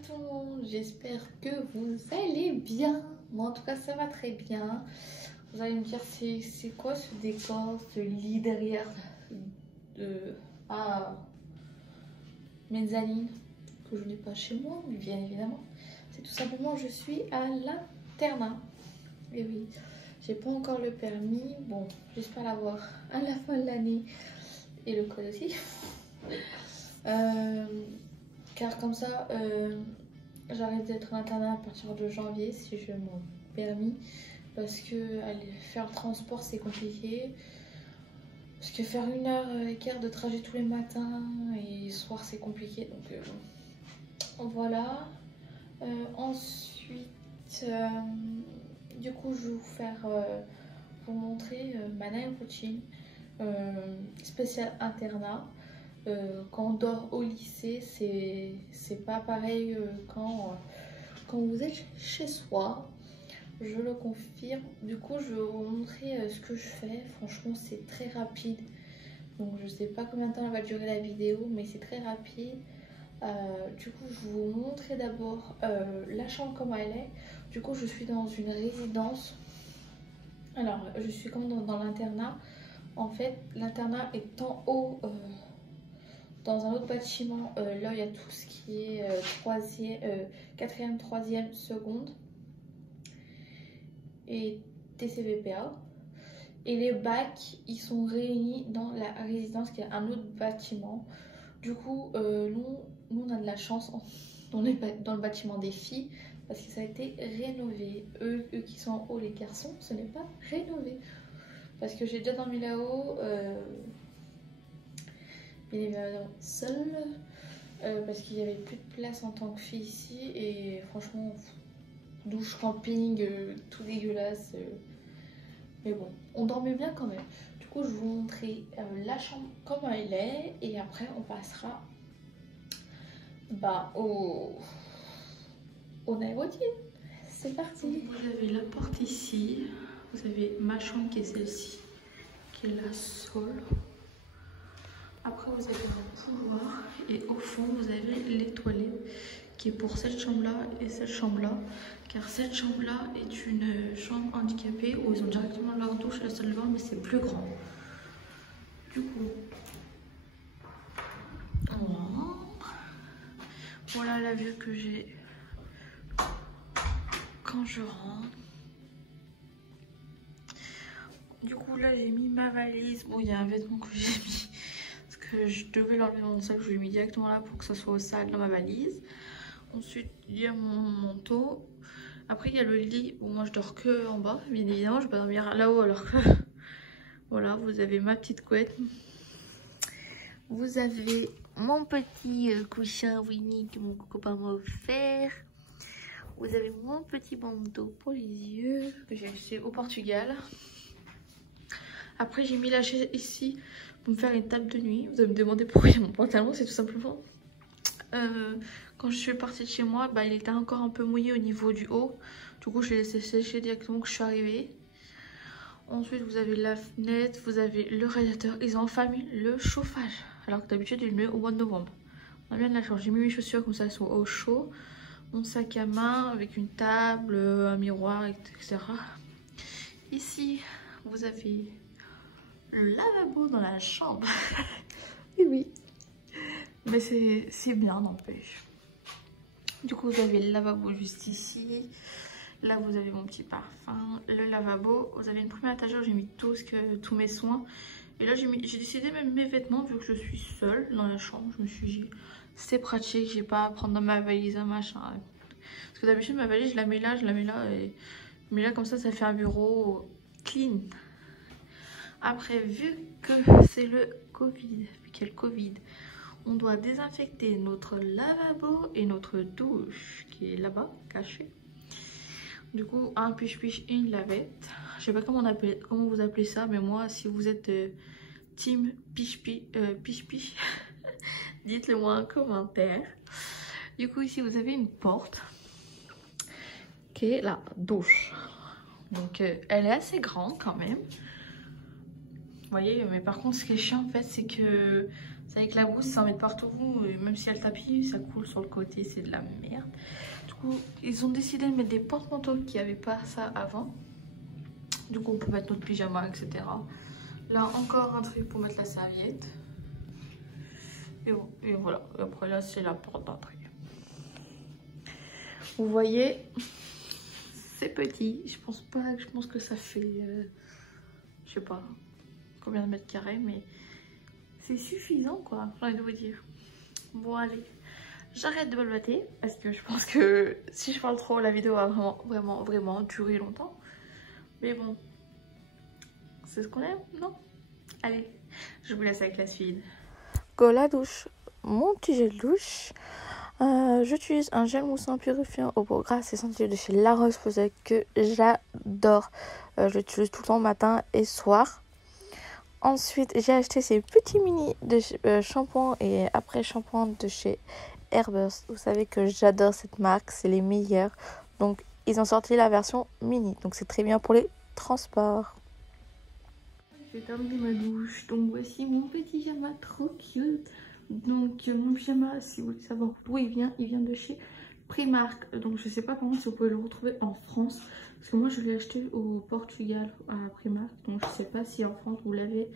tout le monde, j'espère que vous allez bien. Moi en tout cas ça va très bien. Vous allez me dire c'est quoi ce décor, ce lit derrière de mezzanine que je n'ai pas chez moi, bien évidemment. C'est tout simplement je suis à l'internat. Et oui, j'ai pas encore le permis. Bon, j'espère l'avoir à la fin de l'année et le code aussi. Car comme ça, j'arrête d'être en internat à partir de janvier si j'ai mon permis. Parce que aller faire le transport c'est compliqué. Parce que faire 1h15 de trajet tous les matins et soir c'est compliqué. Donc voilà. Ensuite, du coup je vais vous montrer ma night routine spéciale internat. Quand on dort au lycée, c'est pas pareil quand vous êtes chez soi, je le confirme. Du coup, je vais vous montrer ce que je fais. Franchement, c'est très rapide. Donc, je sais pas combien de temps elle va durer la vidéo, mais c'est très rapide. Du coup, je vais vous montrer d'abord la chambre comme elle est. Du coup, je suis dans une résidence. Alors, je suis comme dans l'internat. En fait, l'internat est en haut. Dans un autre bâtiment, là il y a tout ce qui est quatrième, troisième, seconde et TCVPA. Et les bacs, ils sont réunis dans la résidence qui est un autre bâtiment. Du coup, nous on a de la chance dans le bâtiment des filles parce que ça a été rénové. Eux qui sont en haut, les garçons, ce n'est pas rénové. Parce que j'ai déjà dormi là-haut. Bien évidemment seule parce qu'il n'y avait plus de place en tant que fille ici et franchement douche camping tout dégueulasse mais bon on dormait bien quand même. Du coup je vais vous montrer la chambre comme elle est et après on passera au night routine. C'est parti. Vous avez la porte ici, vous avez ma chambre qui est celle-ci qui est la sol. Après vous avez un couloir et au fond vous avez les toilettes qui est pour cette chambre là et cette chambre là, car cette chambre là est une chambre handicapée où ils ont directement leur douche, la salle de bain, mais c'est plus grand. Du coup voilà la vue que j'ai quand je rentre. Du coup là j'ai mis ma valise. Bon il y a un vêtement que j'ai mis que je devais l'enlever dans mon sac, je l'ai mis directement là pour que ça soit au sale dans ma valise. Ensuite il y a mon manteau. Après il y a le lit où moi je dors que en bas, bien évidemment je vais pas dormir là-haut alors que voilà, vous avez ma petite couette, vous avez mon petit coussin Winnie que mon copain m'a offert, vous avez mon petit bandeau pour les yeux que j'ai acheté au Portugal. Après j'ai mis la chaise ici pour me faire une table de nuit. Vous allez me demander pourquoi il y a mon pantalon, c'est tout simplement quand je suis partie de chez moi, il était encore un peu mouillé au niveau du haut. Du coup je l'ai laissé sécher directement que je suis arrivée. Ensuite vous avez la fenêtre, vous avez le radiateur. Ils ont enfin mis le chauffage alors que d'habitude ils le mettent au mois de novembre. On a bien de la chance. J'ai mis mes chaussures comme ça elles sont au chaud. Mon sac à main avec une table, un miroir, etc. Ici vous avez le lavabo dans la chambre. Et oui, mais c'est bien, n'empêche. Du coup vous avez le lavabo juste ici. Là vous avez mon petit parfum, le lavabo. Vous avez une première étagère, j'ai mis tous mes soins. Et là j'ai décidé même mes vêtements vu que je suis seule dans la chambre. Je me suis dit c'est pratique, j'ai pas à prendre dans ma valise un machin. Parce que d'habitude ma valise je la mets là, mais là comme ça fait un bureau clean. Après vu que c'est le Covid, vu qu'il y a le Covid, on doit désinfecter notre lavabo et notre douche qui est là-bas, cachée. Du coup, un piche-piche et une lavette. Je sais pas comment vous appelez ça, mais moi, si vous êtes team piche-piche, dites-le moi en commentaire. Du coup, ici, vous avez une porte qui est la douche. Donc, elle est assez grande quand même. Vous voyez, mais par contre, ce qui est chiant, en fait, c'est que Ça éclabousse, ça en met de partout. Et même si elle tapis, ça coule sur le côté, c'est de la merde. Du coup, ils ont décidé de mettre des porte-manteaux qui n'avaient pas ça avant. Du coup, on peut mettre notre pyjama, etc. Là, encore un truc pour mettre la serviette. Et voilà. Et après, là, c'est la porte d'entrée. Vous voyez, c'est petit. Je pense que ça fait, je sais pas combien de mètres carrés, mais c'est suffisant, quoi. J'ai envie de vous dire. Bon, allez. J'arrête de balloter parce que je pense que si je parle trop, la vidéo va vraiment durer longtemps. Mais bon, c'est ce qu'on aime, non? Allez, je vous laisse avec la suite. Go la douche. Mon petit gel douche. J'utilise un gel moussant purifiant au peau grasse et sensible de chez La Roche-Posay que j'adore. Je l'utilise tout le temps matin et soir. Ensuite, j'ai acheté ces petits mini de shampoing et après shampoing de chez Airburst. Vous savez que j'adore cette marque, c'est les meilleurs. Donc, ils ont sorti la version mini. Donc, c'est très bien pour les transports. J'ai terminé ma douche. Donc, voici mon petit pyjama trop cute. Donc, mon pyjama, si vous voulez savoir d'où il vient de chez Primark. Donc, je sais pas comment si vous pouvez le retrouver en France. Parce que moi, je l'ai acheté au Portugal à Primark. Donc, je sais pas si en France vous l'avez.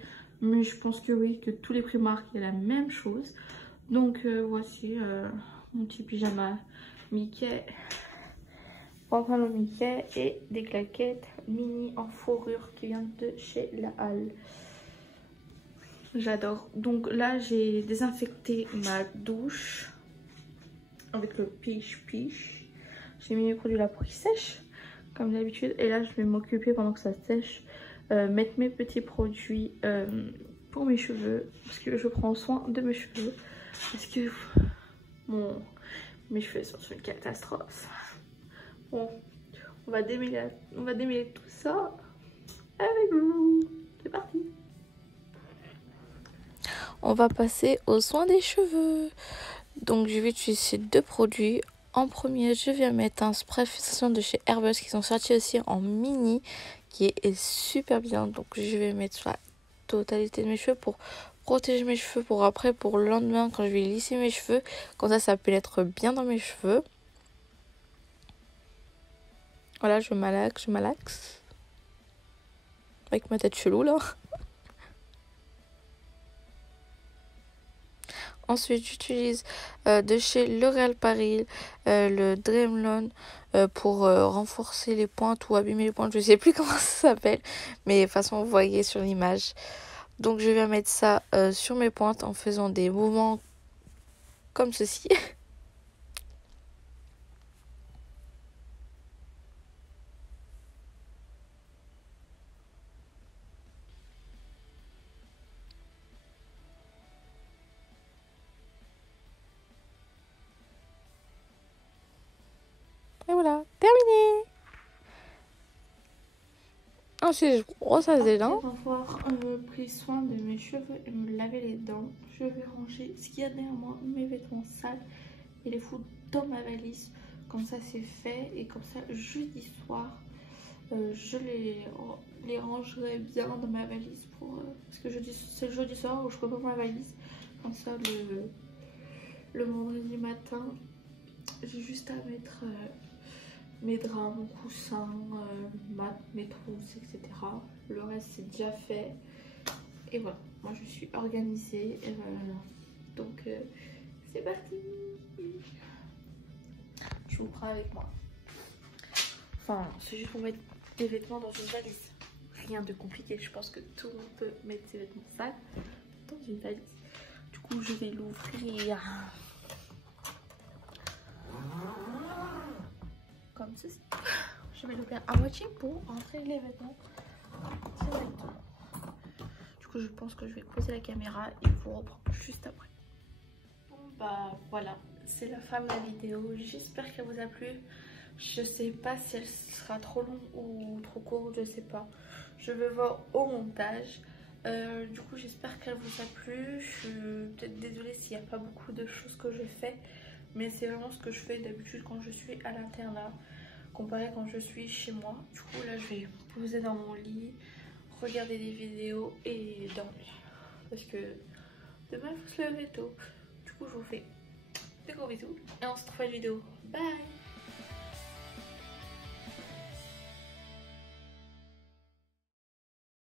Mais je pense que oui, que tous les Primark, il y a la même chose. Donc, voici mon petit pyjama Mickey. Pantalon Mickey et des claquettes mini en fourrure qui viennent de chez La Halle. J'adore. Donc là, j'ai désinfecté ma douche avec le piche-piche. J'ai mis mes produits là pour qu'ils sèchent comme d'habitude. Et là, je vais m'occuper pendant que ça sèche, mettre mes petits produits pour mes cheveux. Parce que je prends soin de mes cheveux. Parce que mes cheveux sont une catastrophe. Bon, on va démêler tout ça avec vous. C'est parti. On va passer aux soins des cheveux. Donc je vais utiliser ces deux produits. En premier, je vais mettre un spray fixation de chez Airburst qui sont sortis aussi en mini, qui est super bien. Donc je vais mettre sur la totalité de mes cheveux pour protéger mes cheveux pour après, pour le lendemain quand je vais lisser mes cheveux. Comme ça pénètre bien dans mes cheveux. Voilà, je malaxe avec ma tête chelou là. Ensuite, j'utilise de chez L'Oréal Paris le Dreamlone pour renforcer les pointes ou abîmer les pointes. Je ne sais plus comment ça s'appelle, mais de toute façon, vous voyez sur l'image. Donc, je vais mettre ça sur mes pointes en faisant des mouvements comme ceci. Et voilà, terminé. Ensuite, je brosse les dents. Après avoir pris soin de mes cheveux et me laver les dents, je vais ranger ce qu'il y a derrière moi, mes vêtements sales, et les foutre dans ma valise. Comme ça, c'est fait. Et comme ça, jeudi soir, je les rangerai bien dans ma valise. Parce que c'est le jeudi soir où je prépare ma valise. Comme ça, le vendredi matin, j'ai juste à mettre mes draps, mon coussin, mes trousses, etc. Le reste c'est déjà fait. Et voilà, moi je suis organisée. Donc c'est parti. Je vous prends avec moi. Enfin, c'est juste pour mettre des vêtements dans une valise. Rien de compliqué. Je pense que tout le monde peut mettre ses vêtements sales dans une valise. Du coup, je vais l'ouvrir comme ceci. Je vais l'ouvrir à moitié pour rentrer les vêtements directement. Du coup, je pense que je vais poser la caméra et vous reprendre juste après. Bon, bah voilà, c'est la fin de la vidéo. J'espère qu'elle vous a plu. Je sais pas si elle sera trop longue ou trop courte, je sais pas. Je vais voir au montage. Du coup, j'espère qu'elle vous a plu. Je suis peut-être désolée s'il n'y a pas beaucoup de choses que je fais. Mais c'est vraiment ce que je fais d'habitude quand je suis à l'internat, comparé quand je suis chez moi. Du coup, là, je vais me poser dans mon lit, regarder des vidéos et dormir. Parce que Demain, il faut se lever tôt. Du coup, je vous fais des gros bisous et on se retrouve à la vidéo. Bye!